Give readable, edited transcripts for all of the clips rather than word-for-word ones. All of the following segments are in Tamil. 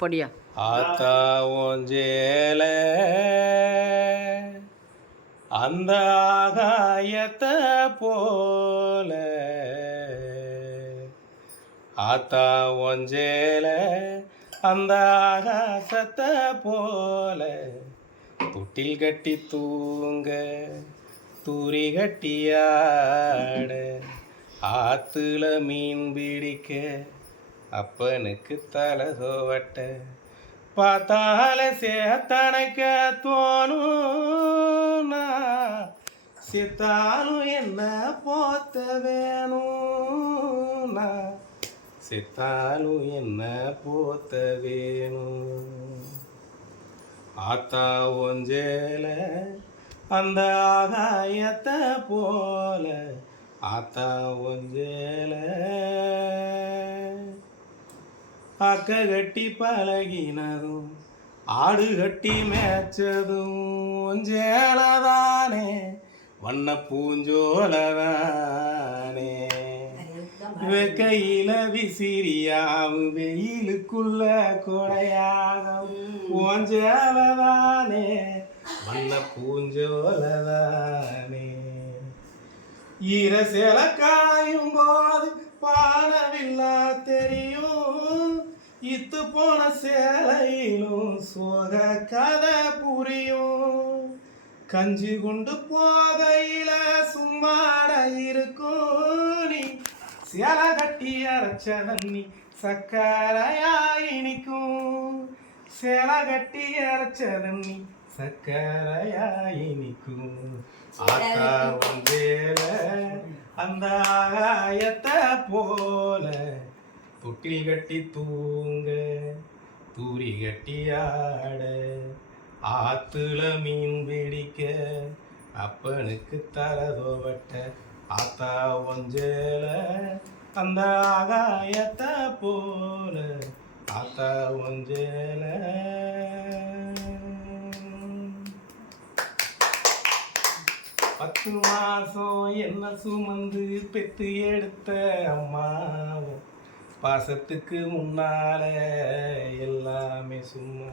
பொடியா ஆத்தா ஒஞ்சேல அந்த ஆகாயத்தை போல ஆத்தா ஒஞ்சேல அந்த ஆகாசத்தை போல தொட்டில் கட்டி தூங்க தூரி கட்டியாட ஆத்துல மீன் பிடிக்க அப்பனுக்கு தலை சோவட்ட பார்த்தால சேத்தனைக்க தோணும் சித்தாலும் என்ன போத்த வேணும் சித்தாலும் என்ன போத்த வேணும் ஆத்தா ஒஞ்சேல அந்த ஆகாயத்தை போல ஆத்தா ஒஞ்சேல அக்க கட்டி பழகினதும் ஆடு கட்டி மேய்ச்சதும் ஒஞ்சேலதானே வண்ண பூஞ்சோலதானே வெக்கையில விசிறியாவும் வெயிலுக்குள்ள கொடையாகவும் ஒஞ்சேலதானே வண்ண பூஞ்சோலதானே ஈர சேல காயும் போது பானவில்லா தெரியும் இத்து போன சேலையிலும் சோக கதை புரியும் கஞ்சி குண்டு போகையில சும்மாட இருக்கும் நீ சேலை கட்டி அரைச்ச தண்ணி சக்கரையாய் இனிக்கும் சேலை கட்டி அரைச்ச தண்ணி சக்கரையாய் இனிக்கும் ஆத்தா வந்தேல அந்த ஆகாயத்தை போல தொட்டில் கட்டி தூங்க தூரி கட்டி ஆட ஆத்துல மீன் பிடிக்க அப்பனுக்கு தலதோவட்ட ஆத்தா ஒஞ்சேல அந்த ஆகாயத்தை போல ஆத்தா ஒஞ்சேல. 10 மாசம் என்ன சுமந்து பெத்து எடுத்த அம்மாவும் பாசத்துக்கு முன்னால எல்லாமே சும்மா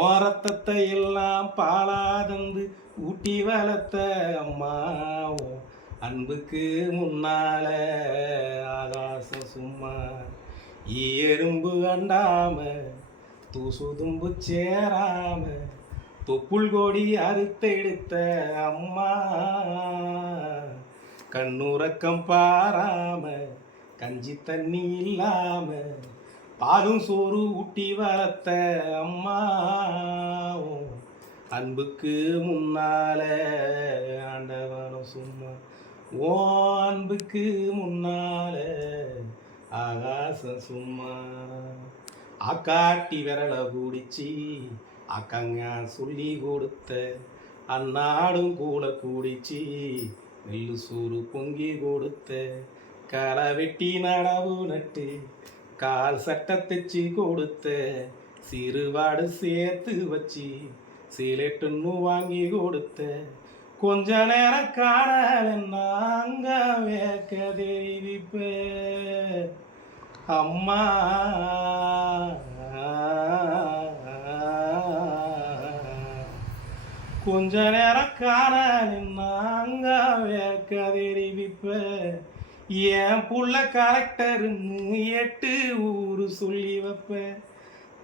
ஓரத்தத்தை எல்லாம் பாலாதந்து ஊட்டி வளர்த்த அம்மாவும் அன்புக்கு முன்னால ஆகாசம் சும்மா எறும்பு அண்டாம தூசுதும்பு சேராம தொப்புள் கோடி அறுத்தெடுத்த அம்மா கண்ணுறக்கம் பாராம கஞ்சி தண்ணி இல்லாம பாலும் சோறு ஊட்டி வளர்த்த அம்மா அன்புக்கு முன்னால ஆண்டவனும் சும்மா ஓ அன்புக்கு முன்னால ஆகாசம் சும்மா ஆக்காட்டி விரலை கூடிச்சு அக்கங்க சொல்லி கொடுத்த அந்நாடும் கூட கூடிச்சு நெல்லு சூறு பொங்கி கொடுத்த களை வெட்டி நடவு நட்டு கால் சட்டை தைச்சி கொடுத்த சிறுவாடு சேர்த்து வச்சு சீலெட்டுன்னு வாங்கி கொடுத்த கொஞ்ச நேரம் காணல நாங்க வேக்க தெரிவிப்ப அம்மா கொஞ்ச நேரம் காணல நாங்க வேக்க தெரிவிப்ப என் புள்ள கரெக்டருன்னு 8 ஊரு சொல்லி வைப்ப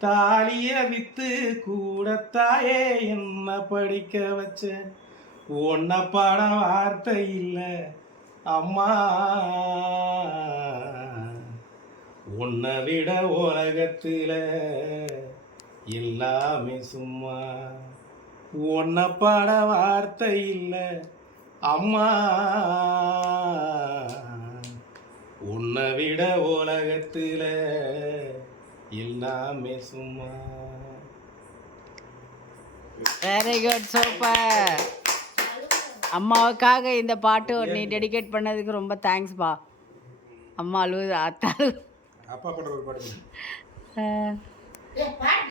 தாலிய வித்து கூட தாயே என்ன படிக்க வச்ச ஒன்ன பாட வார்த்தை இல்லை அம்மா உன்னை விட உலகத்துல எல்லாமே சும்மா உன்னை பாட வார்த்தை இல்லை அம்மா உன்னை விட உலகத்துல எல்லாமே சும்மா. Very good, super. அம்மாவுக்காக இந்த பாட்டு நீ டெடிகேட் பண்ணதுக்கு ரொம்ப தேங்க்ஸ் பா. அம்மா அழுவுது, அத்தா அப்பா பண்ற ஒரு பாட்டு.